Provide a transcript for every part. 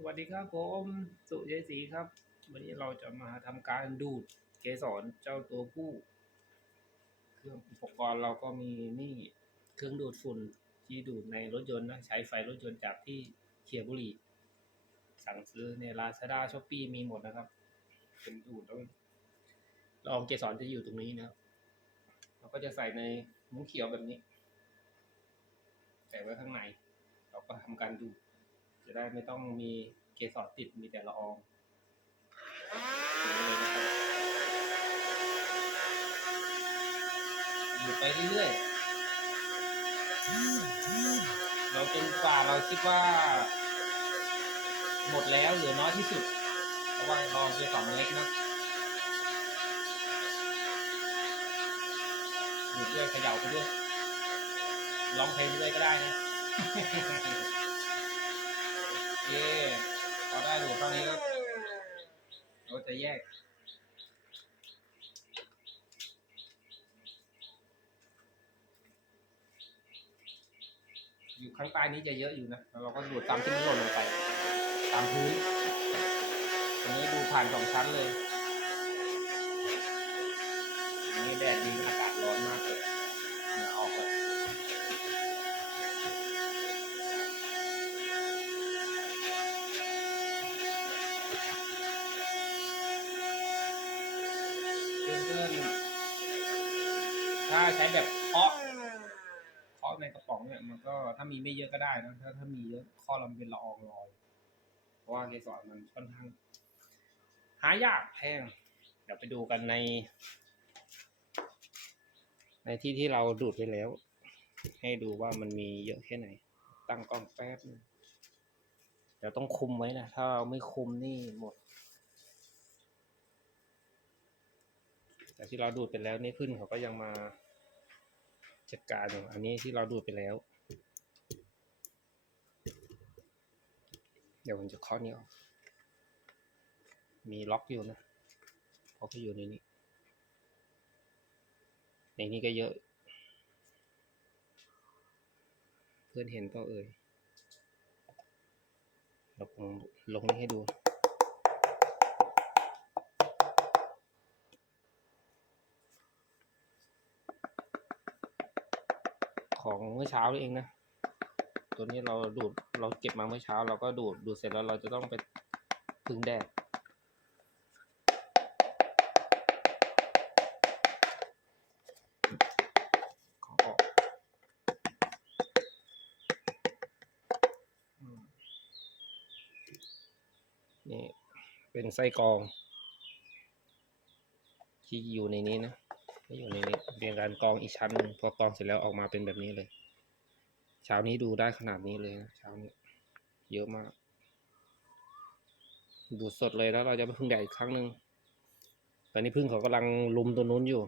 สวัสดีครับผมสุเยศรีครับ วันนี้เราจะมาทำการดูดเกสรเจ้าตัวผู้ เครื่องอุปกรณ์เราก็มีนี่เครื่องดูดฝุ่นที่ดูดในรถยนต์นะใช้ไฟรถยนต์จากที่เคียบุรีสั่งซื้อในลาซาด้าช้อปปีมีหมดนะครับ เป็นดูดแล้วลองเกสรจะอยู่ตรงนี้นะครับเราก็จะใส่ในมุ้งเขียวแบบนี้ ใส่ไว้ข้างใน เราก็ทำการดูด จะได้ไม่ต้องมีเกสรติดมีแต่ละอองอยู่ไปเรื่อยๆเราจนกว่าเราคิดว่า หมดแล้วเหลือน้อยที่สุดเพราะว่าลองเกสรมันเล็กนะดูดด้วยเขย่าไปด้วยร้องเพลงไปด้วยก็ได้นะ เย่พอได้ดูเท่านี้ก็เราจะแยก อยู่ข้างใต้นี้จะเยอะอยู่นะแล้วเราก็ดูดตามที่มันหล่นลงไป ตามพื้นอันนี้ดูผ่านสองชั้นเลย เพื่อนๆถ้าใช้แบบเคาะเคาะในกระป๋องเนี่ยมันก็ถ้ามีไม่เยอะก็ได้นะถ้าถ้ามีเยอะข้อลำเป็นละอองลอย เพราะว่าเกสรมันค่อนข้างหายากแพง เดี๋ยวไปดูกันใน ในที่ที่เราดูดไปแล้ว ให้ดูว่ามันมีเยอะแค่ไหน ตั้งกล้องแป๊บเดี๋ยวต้องคุมไว้นะ ถ้าเราไม่คุมนี่หมด แต่ที่เราดูดไปแล้วนี่พึ่งเขาก็ยังมาจัดการอยู่อันนี้ที่เราดูดไปแล้ว เดี๋ยวผมจะเคาะนี้ออกมีล็อกอยู่นะเพราะเขาอยู่ในนี้ในนี้ก็เยอะ เพื่อนเห็นก็เอ่ยเราลงลงนี้ให้ดู ของเมื่อเช้านี่เองนะ ตัวนี้เราดูดเราเก็บมาเมื่อเช้า เราก็ดูดดูดเสร็จแล้วเราจะต้องไปพึ่งแดดนี่เป็นไส้กรอง ที่อยู่ในนี้นะ ก็อยู่ในนี้เรียงการกองอีกชั้นหนึ่งพอกองเสร็จแล้วออกมาเป็นแบบนี้เลย เช้านี้ดูได้ขนาดนี้เลยนะเช้านี้ เยอะมาก ดูสดเลยแล้วเราจะไปพึ่งแดดอีกครั้งหนึ่งตอนนี้พึ่งเขากำลังลุมตัวนู้นอยู่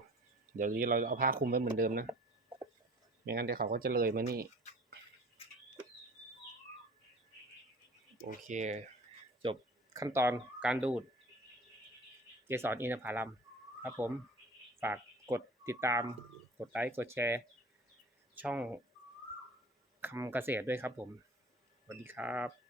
เดี๋ยวนี้เราเอาผ้าคลุมไว้เหมือนเดิมนะไม่งั้นเดี๋ยวเขาก็จะเลยมานี่โอเค จบขั้นตอนการดูด เกสรอินทผลัมครับผม ฝาก ติดตามกดไลค์กดแชร์ ช่องคำเกษตรด้วยครับผม สวัสดีครับ